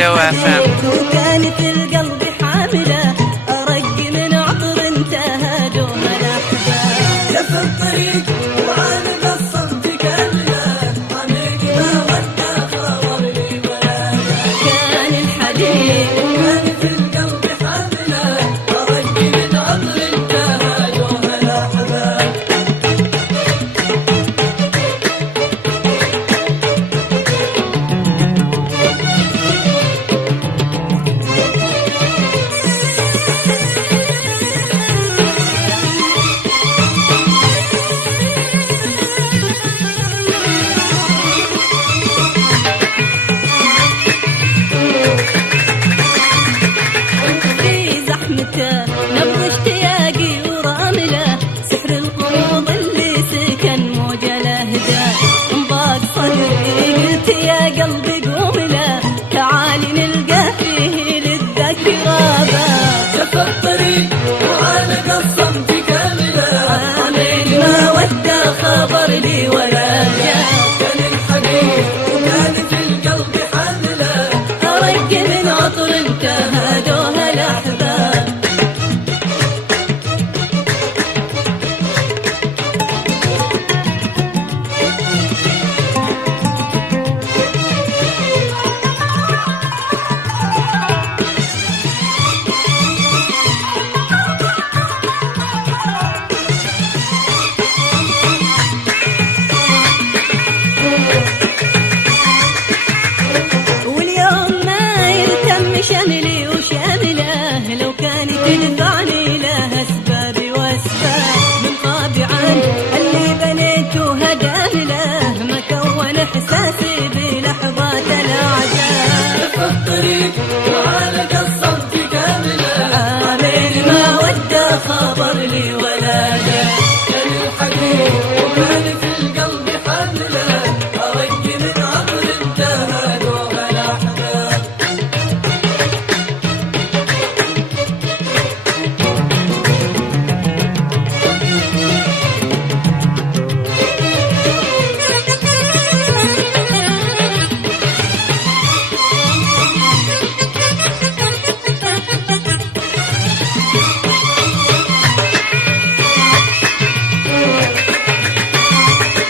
ريدو FM. وكانت القلب حاملة أرق من عطر انتهى دوها الأحباب. لف الطريق وعانق الصمت كاملة عميق ما ودى خبر لي ولا كان الحديث وكان في القلب حاملة أرق من عطر انتهى دوها الأحباب. في زحمته نبض اشتياقي ورامله سحر القموض اللي سكن موجه لهجه انضاق صدري قلت يا قلبي قوم له تعالي نلقى فيه للذكرى باب. لف الطريق وعانق الصمت كاملة عامل ما ودى خبر لي ولا جاء كان الحديث وكان في القلب حاملة أرق من عطر انتهى دوها الأحباب. واليوم ما يلتم شملي وشامله لو كانت تدفعني له أسبابي وأسباب من طابعا اللي بنيته هدام له ما كون إحساسي بلحظات الأعجاب. لف الطريق وعانق الصمت كاملة عامل ما ودى خبر لي ولا جاء كان الحديث وكان في القلب حاملة أرق من عطر انتهى دوها الأحباب.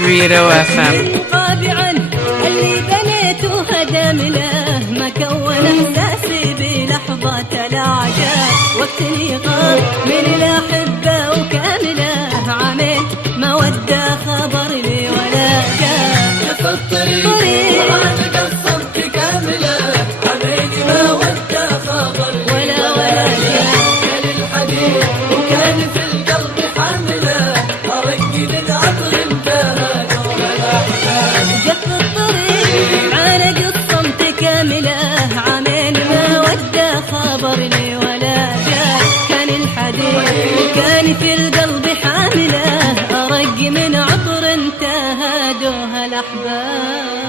Rito FM. طابعا اللي بنيته هدم له ما كون احساسي بلحظات الاعجاب وقتني غاب من الاحبه وكامله عامل ما ودى خبر لي ولا جاء. لف الطريق وعانق الصمت كاملة عميق ما ودى خبر ولا جاء. كان الحديث وكان في القلب حاملة أرق من عطر انتهى دوها الأحباب. جف الطريق عانق الصمت كامله عامل ما ودى خبر لي ولا جاء. كان الحديث وكان في القلب حامله أرق من عطر انتهى دوها الأحباب.